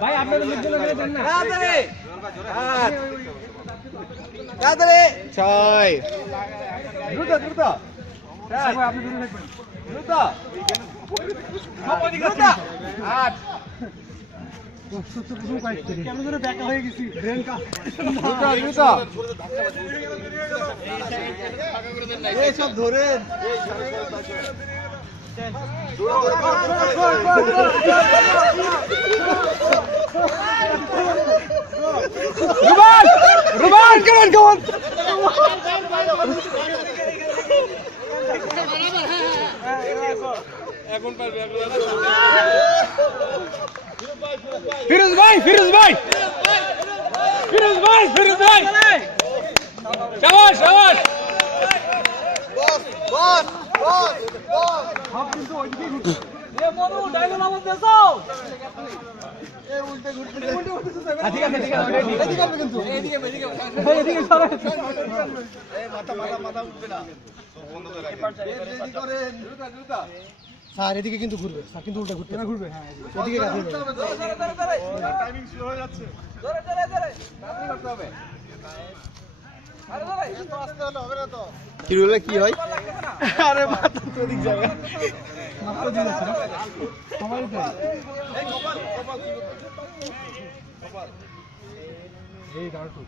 ভাই আপনাদের মিডফিল্ডার করে দেন না। ছয় দ্রুত দ্রুত আপনি দূরে থাকবেন দ্রুত আট কেমন করে ব্যাকা হয়ে গেছি ব্রেন কা দ্রুত এই সব ধরেন রুবান রুবান কেমন কেমন এখন পারবে ফিরোজ ভাই ফিরোজ ভাই ফিরোজ ভাই ফিরোজ ভাই শাবাশ শাবাশ বস বস বস বস সব কিন্তু ওইদিকে ঘুরছে এ মনু ডায়লগ নাম দেছো এ উল্টে ঘুরছে উল্টে উঠতেছে ঠিক আছে ঠিক আছে এদিকে হবে কিন্তু এদিকে এদিকে সরো এই মাথা মাথা মাথা উঠবে না বন্ধ করে রাখেন রেডি করেন দ্রুত দ্রুত স্যার এদিকে কিন্তু ঘুরবে স্যার কিন্তু উল্টা ঘুরতে না ঘুরবে হ্যাঁ এদিকে কাছে টাইমিং স্লো হয়ে যাচ্ছে ধরে ধরে ধরে আপনি করতে হবে আরে ধরে এত আস্তে হলে হবে না তো কি হলে কি হয়? আরে মাথা তো এদিক যাবে মাথা দিয়ে যাচ্ছে না সবাই তো এই কপাল কপাল কপাল এই দাঁড়াটো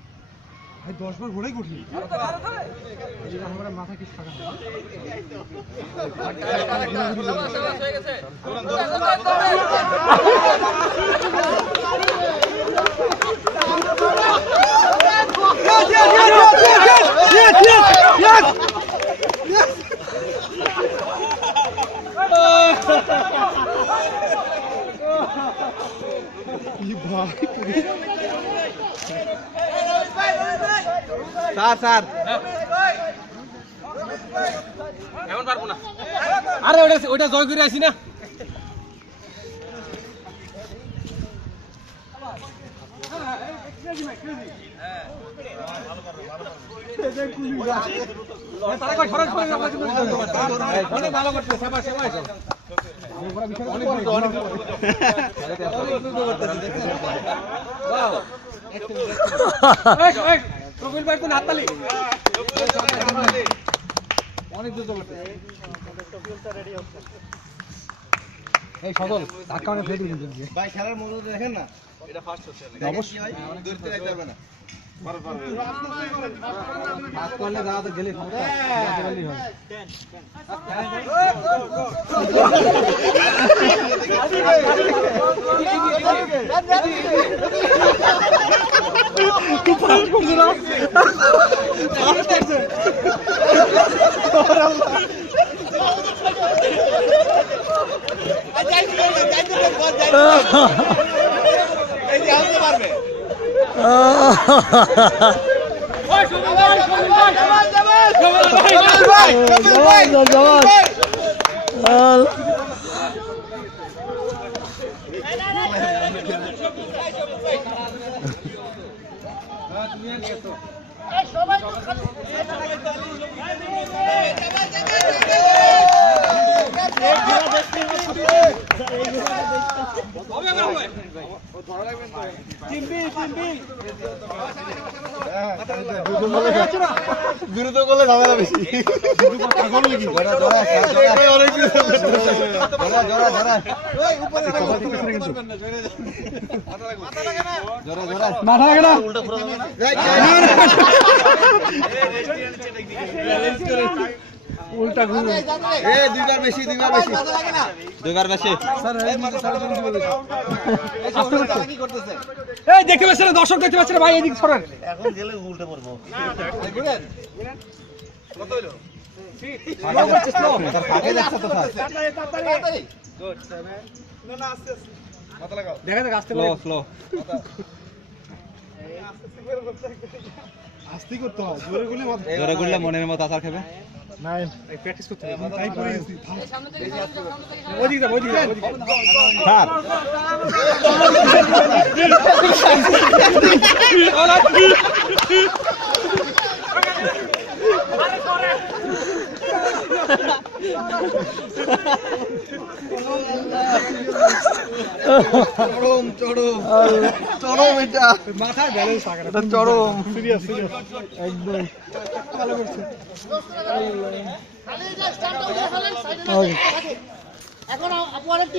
ভাই 10 বার ঘোড়াই ঘুরলি এই আমরা মাথা কি থাকা না হয়ে গেছে স্যার স্যার এমন পারবো না আরে ওটা জয় করে আসি না ভালো করছে সেবা সেবা প্রবীণ ভাই কোন হাততালি অনেক দ্রুত করতে এই সজল ধাক্কা ফেলে দিন ভাই খেলার মজা দেখেন না এটা ফার্স্ট হচ্ছে অবশ্যই ভাই দৌড়তে যাইতে হবে না পাস করলে দাঁড়াতে গেলে দ্রুত করলে ঝামেলা বেশি মাথা লাগে না উল্টা ঘুরে দুইবার বেশি দুইবার বেশি দুইবার বেশি এই দেখতে পাচ্ছেন দর্শক দেখতে পাচ্ছেন ভাই এদিকে সরেন এখন গেলে উল্টে পড়বো কত হলো দেখা যাক আসতে স্লো আস্তে করতে হয় জোরে করলে মনের মতো আচার খাবে না প্র্যাকটিস করতে হবে তাই করে গেছি ওদিকে যা ওদিকে স্যার চরম চরম চরম এটা মাথায় ব্যালেন্স থাকে না এটা চরম সিরিয়াস সিরিয়াস একদম ভালো করছে এখন পরের টিম